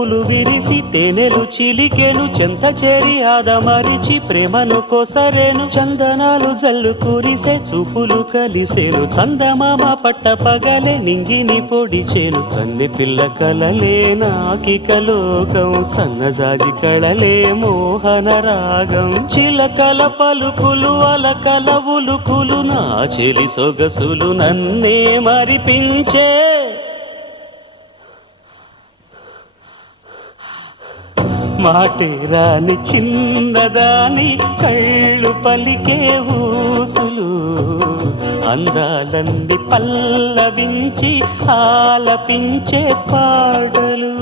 పువ్వులు విరిసి తేనెలు చిలికెను చెంత చేరి ఆదమరిచి ప్రేమను కొసరేను చందనాలు జల్లు కురిసే చూపులు కలిసేను చందమామ పట్ట పగలే నింగిని పొడిచేను కన్నె పిల్ల కలలే నాకిక లోకం సన్నజాజి కళలే మోహన రాగం చిలకల పలుకులు అలకల ఉలుకులు నా చెలి సొగసులు నన్నే మరిపించే మాటే రాని చిన్నదాని కళ్ళు పలికే ఊసులు అందాలన్నీ పల్లవించి ఆలపించే పాటలు